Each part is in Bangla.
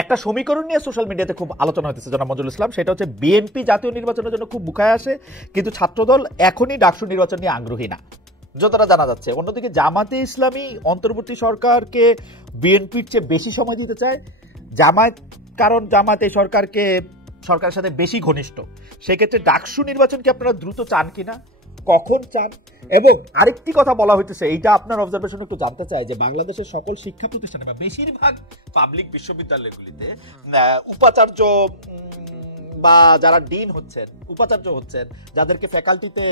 একটা সমীকরণ নিয়ে সোশ্যাল মিডিয়াতে খুব আলোচনা হতেছে জনাব মঞ্জুরুল ইসলাম, সেটা হচ্ছে বিএনপি জাতীয় নির্বাচনের জন্য খুব মুখায় আসে, কিন্তু ছাত্রদল এখনই ডাকসু নির্বাচন নিয়ে আগ্রহী না, যতটা জানা যাচ্ছে। অন্যদিকে জামাতে ইসলামী অন্তর্বর্তী সরকারকে বিএনপির চেয়ে বেশি সময় দিতে চায় জামায়াত, কারণ জামাত এই সরকারের সাথে বেশি ঘনিষ্ঠ। সেক্ষেত্রে ডাকসু নির্বাচন কি আপনারা দ্রুত চান কিনা, কখন চান? এবং আরেকটি কথা বলা হইতেছে, এইটা আপনার অবজারভেশন একটু জানতে চাই, যে বাংলাদেশের সকল শিক্ষা প্রতিষ্ঠানে বা বেশিরভাগ পাবলিক বিশ্ববিদ্যালয়গুলিতে উপাচার্য বা যারা ডিন হচ্ছেন, উপাচার্য হচ্ছেন, যাদেরকে ফ্যাকাল্টিতে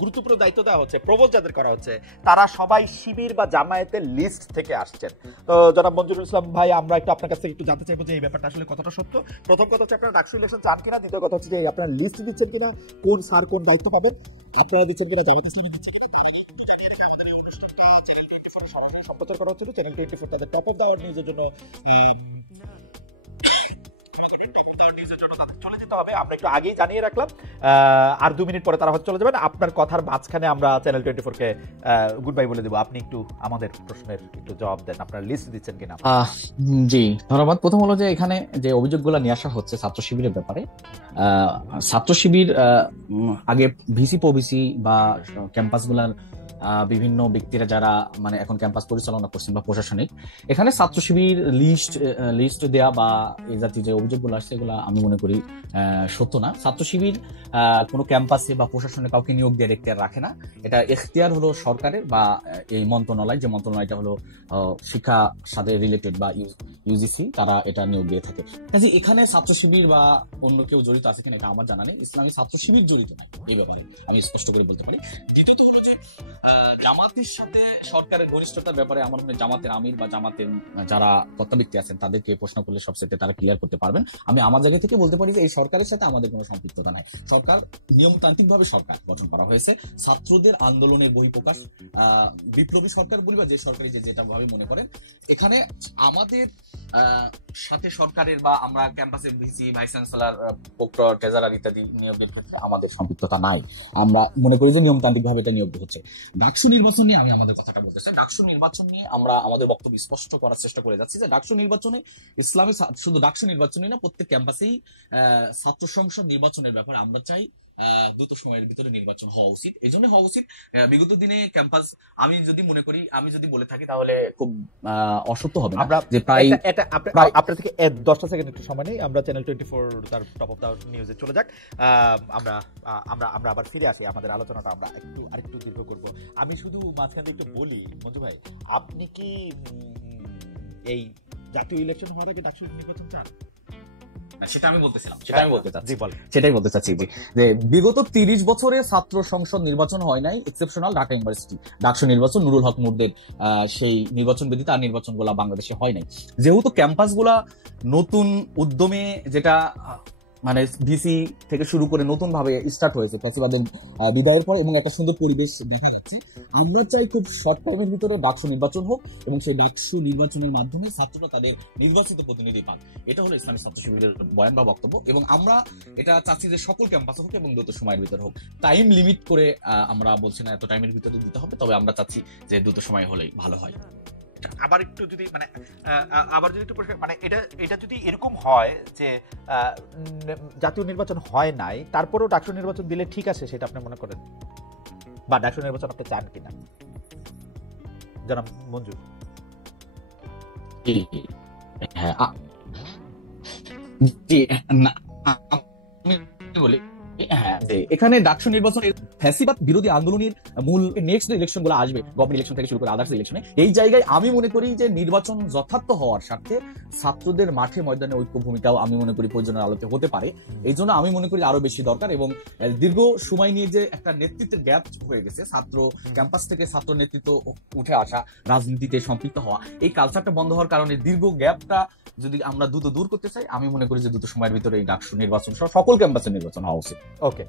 গুরুত্বপূর্ণ দায়িত্ব দেওয়া হচ্ছে, প্রভোস্ট যাদের করা হচ্ছে, তারা সবাই শিবির বা জামায়াতের লিস্ট থেকে আসছেন। তো জনাব মঞ্জুরুল ইসলাম ভাই, আমরা একটু আপনার কাছ থেকে একটু জানতে চাইবো যে এই ব্যাপারটা আসলে কতটা সত্য। প্রথম কথা হচ্ছে আপনারা ডাকসু ইলেকশন চান কিনা, দ্বিতীয় কথা হচ্ছে যে আপনারা লিস্ট দিচ্ছেন কিনা, কোন স্যার কোন দায়িত্ব পাবেন, আপনারা দিচ্ছেন কিনা, জামায়াত ইসলামী দিচ্ছেন কিনা। সম্প্রচার করা হচ্ছে চ্যানেল 24 তাদের টপ অফ দ্য আওয়ার নিউজের জন্য চলে যেতে হবে। আমরা একটু আগেই জানিয়ে রাখলাম, আর 2 মিনিট পরে তারা হয়তো চলে যাবেন। আপনার কথার মাঝখানে আমরা চ্যানেল 24 কে গুড বাই বলে দেবো, আপনি একটু আমাদের প্রশ্নের একটু জবাব দেন, আপনার লিস্ট দিচ্ছেন কিনা। জি ধন্যবাদ। প্রথম হলো যে এখানে যে অভিযোগগুলো নিয়ে আসা হচ্ছে ছাত্র শিবিরের ব্যাপারে, ছাত্র শিবির আগে ভিসি প্রভিসি বা ক্যাম্পাসগুলার বিভিন্ন ব্যক্তিরা যারা মানে এখন ক্যাম্পাস পরিচালনা করছেন বা প্রশাসনিক, এখানে ছাত্র শিবির লিস্ট দেয়া বা এই জাতীয় যে অভিযোগগুলো আসছে এগুলো আমি মনে করি সত্য না। ছাত্র শিবির কোনো ক্যাম্পাসে বা প্রশাসনে কাউকে নিয়োগ দেওয়ার এখতিয়ার রাখে না। এটা এখতিয়ার হলো সরকারের বা এই মন্ত্রণালয়, যে মন্ত্রণালয়টা হলো শিক্ষা সাথে রিলেটেড বা ইউজিসি, তারা এটা নিয়োগ দিয়ে থাকে। কাজে এখানে ছাত্র শিবির বা অন্য কেউ জড়িত আছে কিনা এটা আমার জানা নেই। ইসলামী ছাত্র শিবির জড়িত না এই ব্যাপারে, আমি স্পষ্ট করে বলতে পারি। জামাতের সাথে সরকারের ঘনিষ্ঠতার ব্যাপারে আমার মনে হয় জামাতের আমির বা জামাতের যারা কর্তা ব্যক্তি আছেন তাদেরকে প্রশ্ন করলে সবচেয়ে তারা ক্লিয়ার করতে পারবেন। আমি আমার জায়গা থেকে বলতে পারি যে এই সরকারের সাথে আমাদের কোনো সম্পৃক্ততা নাই। সরকার নিয়মতান্ত্রিক ভাবে সরকার গঠন করা হয়েছে, ছাত্রদের আন্দোলনের বহিঃপ্রকাশ, বিপ্লবী সরকার বলবা যে সরকারি যেটা ভাবে মনে করেন। এখানে আমাদের সাথে সরকারের বা আমরা ক্যাম্পাসের VC, vice chancellor, proctor, treasurer ইত্যাদি নিয়োগের ক্ষেত্রে আমাদের সম্পৃক্ততা নাই। আমরা মনে করি যে নিয়মতান্ত্রিক ভাবে এটা নিয়োগ হচ্ছে। ডাকসু নির্বাচন নিয়ে আমি আমাদের কথাটা বলতে চাই। ডাকসু নির্বাচন নিয়ে আমরা আমাদের বক্তব্য স্পষ্ট করার চেষ্টা করে যাচ্ছি যে ডাকসু নির্বাচনে ইসলামী শুধু ডাকসু নির্বাচনই না, প্রত্যেক ক্যাম্পাসেই ছাত্র সংসদ নির্বাচনের ব্যাপারে আমরা চাই দ্রুত সময়ের ভিতরে নির্বাচন হওয়া উচিত। এই জন্য হওয়া উচিত। বিগত দিনে ক্যাম্পাস আমি যদি মনে করি, আমি যদি বলে থাকি তাহলে খুব অসত্য হবে। আমরা যে প্রায় আপনার থেকে 10টা সেকেন্ড একটু সময় নেই, আমরা চ্যানেল 24 তার টপ অফ দ্য নিউজে চলে যাক। আমরা আমরা আমরা আবার ফিরে আসি, আমাদের আলোচনাটা আমরা আরেকটু দীর্ঘ করব। আমি শুধু মাঝখানে একটু বলি, মঞ্জু ভাই, আপনি কি এই জাতীয় ইলেকশন হওয়ার আগে ডাকসু নির্বাচন চান? সেটা আমি বলতেছিলাম, সেটাই বলতে চাচ্ছি যে বিগত 30 বছরে ছাত্র সংসদ নির্বাচন হয় নাই, এক্সেপশনাল ঢাকা ইউনিভার্সিটি ডাকসু নির্বাচন, নুরুল হক নূরদের সেই নির্বাচন ব্যতীত আর নির্বাচন গুলা বাংলাদেশে হয় নাই। যেহেতু ক্যাম্পাস গুলা নতুন উদ্যমে, যেটা মানে ভিসি থেকে শুরু করে নতুন ভাবে স্টার্ট হয়েছে ফ্যাসিবাদের বিদায়ের পর, এবং একটা সুন্দর পরিবেশ দেখা যাচ্ছে, আমরা চাই খুব শর্ট টাইমের ভিতরে ডাকসু নির্বাচন হোক এবং সেই ডাকসু নির্বাচনের মাধ্যমে ছাত্ররা তাদের নির্বাচিত প্রতিনিধি পান। এটা হলো ইসলামী ছাত্র শিবিরের বয়ান বা বক্তব্য, এবং আমরা এটা চাচ্ছি যে সকল ক্যাম্পাসে হোক এবং দ্রুত সময়ের ভিতরে হোক। টাইম লিমিট করে আমরা বলছি না এত টাইমের ভিতরে দিতে হবে, তবে আমরা চাচ্ছি যে দ্রুত সময় হলেই ভালো হয়। আবার একটু যদি মানে এটা যদি এরকম হয় যে জাতীয় নির্বাচন হয় নাই, তারপরেও ডাকসু নির্বাচন দিলে ঠিক আছে, সেটা আপনি মনে করেন, বা ডাকসু নির্বাচন আপনি চান কিনা জনাব মঞ্জু? এখানে ডাকসু নির্বাচন ফ্যাসিবাদ বিরোধী আন্দোলনের মূল নেক্সট ইলেকশন গুলো আসবে, গভর্নমেন্ট ইলেকশন থেকে শুরু করে আদার্স ইলেকশনে, এই জায়গায় আমি মনে করি যে নির্বাচন যথার্থ হওয়ার স্বার্থে ছাত্রদের মাঠে ময়দানে ঐক্য ভূমিকাও আমি মনে করি প্রয়োজনের আলোতে হতে পারে। এই জন্য আমি মনে করি আরো বেশি দরকার, এবং দীর্ঘ সময় নিয়ে যে একটা নেতৃত্বের গ্যাপ হয়ে গেছে, ছাত্র ক্যাম্পাস থেকে ছাত্র নেতৃত্ব উঠে আসা, রাজনীতিতে সম্পৃক্ত হওয়া, এই কালচারটা বন্ধ হওয়ার কারণে দীর্ঘ গ্যাপটা যদি আমরা দ্রুত দূর করতে চাই, আমি মনে করি যে দ্রুত সময়ের ভিতরে এই ডাকসু নির্বাচন সকল ক্যাম্পাসের নির্বাচন হওয়া উচিত। ওকে।